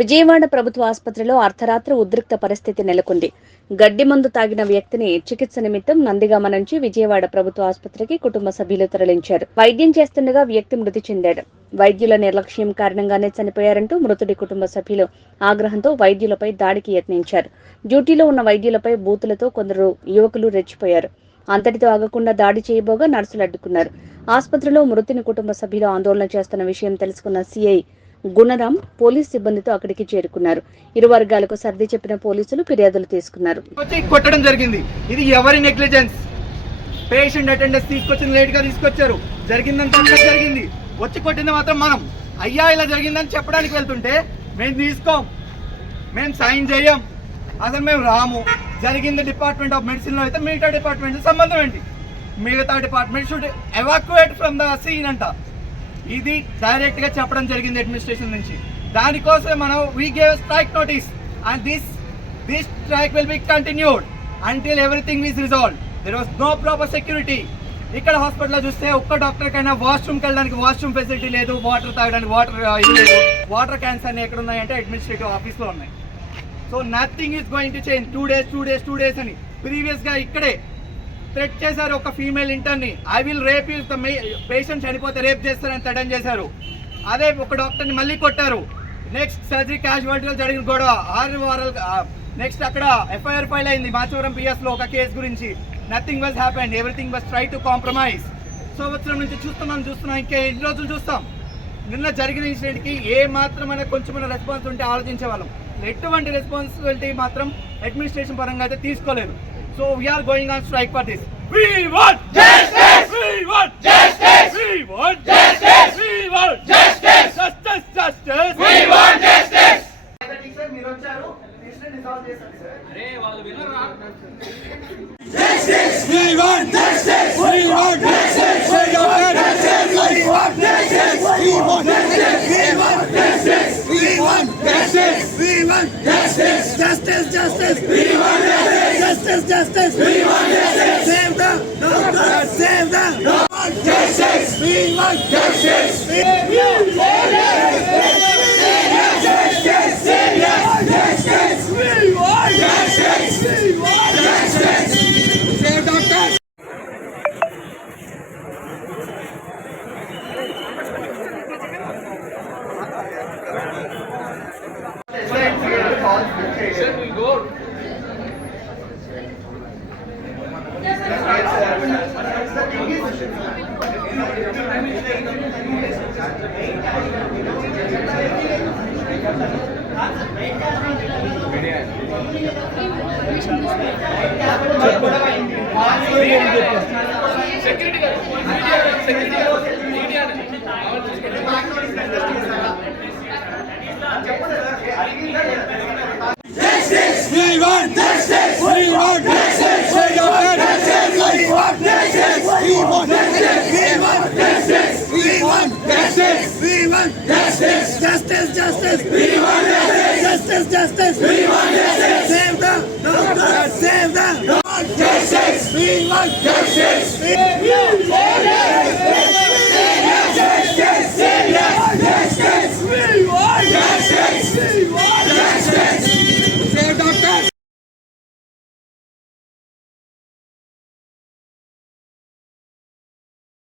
విజయవాడ ప్రభుత్వ ఆసుపత్రిలో అర్ధరాత్రి ఉద్రిక్త పరిస్థితి నెలకొంది. గడ్డి మందు తాగిన వ్యక్తిని చికిత్స నిమిత్తం నందిగామ నుంచి విజయవాడ ప్రభుత్వ ఆసుపత్రికి కుటుంబ సభ్యులు తరలించారు. వైద్యం చేస్తుండగా వ్యక్తి మృతి చెందాడు. వైద్యుల నిర్లక్ష్యం కారణంగానే చనిపోయారంటూ మృతుడి కుటుంబ సభ్యులు ఆగ్రహంతో వైద్యులపై దాడికి యత్నించారు. డ్యూటీలో ఉన్న వైద్యులపై బూతులతో కొందరు యువకులు రెచ్చిపోయారు. అంతటితో ఆగకుండా దాడి చేయబోగా నర్సులు అడ్డుకున్నారు. ఆసుపత్రిలో మృతుని కుటుంబ సభ్యులు ఆందోళన చేస్తున్న విషయం తెలుసుకున్న సిఐ గుణరాం పోలీస్ సిబ్బందితో అక్కడికి చేరుకున్నారు. ఇరు వర్గాలకు సర్ది చెప్పిన పోలీసులు ఫిర్యాదులు తీసుకున్నారు. కొట్టడం జరిగింది. ఇది ఎవరి నెగ్లిజెన్స్? పేషెంట్ అటెండెన్స్ తీసుకొచ్చిన లేట్ గా తీసుకొచ్చారు. జరిగిందంతా జరిగింది. వచ్చి కొట్టింది మాత్రం మనం. అయ్యా ఇలా జరిగిందని చెప్పడానికి వెళ్తుంటే మేము తీసుకోం, మేము సైన్ చేయం, అసలు మేము రాము. జరిగింది డిపార్ట్మెంట్ ఆఫ్ మెడిసిన్ లో అయితే మిగతా డిపార్ట్మెంట్ సంబంధం ఏంటి? మిగతా department should evacuate from the scene అంట. ఇది డైరెక్ట్ గా చెప్పడం జరిగింది అడ్మినిస్ట్రేషన్ నుంచి. దానికోసం మనం we gave strike notice and this strike will be continued until everything is resolved. There was no proper security. ఇక్కడ హాస్పిటల్లో చూస్తే ఒక్క డాక్టర్ కైనా వాష్రూమ్కి వెళ్ళడానికి వాష్రూమ్ ఫెసిలిటీ లేదు, వాటర్ తాగడానికి వాటర్ లేదు. వాటర్ క్యాన్స్ అన్ని ఎక్కడ ఉన్నాయంటే అడ్మినిస్ట్రేటివ్ ఆఫీస్లో ఉన్నాయి. So nothing is going to change. 2 days అని ప్రీవియస్గా ఇక్కడే థ్రెట్ చేశారు ఒక ఫీమేల్ ఇంటర్ని. I will rape you, patient చనిపోతే రేప్ చేస్తారని థ్రెటన్ చేశారు. అదే ఒక డాక్టర్ని మళ్ళీ కొట్టారు. నెక్స్ట్ సర్జరీ క్యాజువాలిటీలో జరిగిన గొడవ 6 వారాలు. నెక్స్ట్ అక్కడ ఎఫ్ఐఆర్ ఫైల్ అయింది మాచవరం పిఎస్లో ఒక కేసు గురించి. Nothing was happened, everything was try to compromise. సంవత్సరం నుంచి చూస్తున్నాం, ఇంకా ఎన్ని రోజులు చూస్తాం? నిన్న జరిగిన ఇన్సిడెంట్కి ఏ మాత్రమైనా కొంచెమైనా రెస్పాన్స్ ఉంటే ఆలోచించే వాళ్ళం. ఎటువంటి రెస్పాన్సిబిలిటీ మాత్రం అడ్మినిస్ట్రేషన్ పరంగా అయితే తీసుకోలేదు. So we are going on strike for this. We want justice. We want justice. We want justice. We want justice. Justice, justice. We want justice. మీరు వచ్చారు, ఇన్సిడెంట్ రిజాల్వ్ చేశారు సార్. అరే వాళ్ళు వినరా? Justice. We want justice. We want justice. We want justice. We want justice. We want justice. We want justice. We want justice. We want justice. Justice, justice. We want justice. Justice, justice. We want justice. Save the doctors. Save the doctors. Justice. We want justice. We want justice. Justice. Justice. We want justice. We want justice. Save doctors. Sir, we go. Security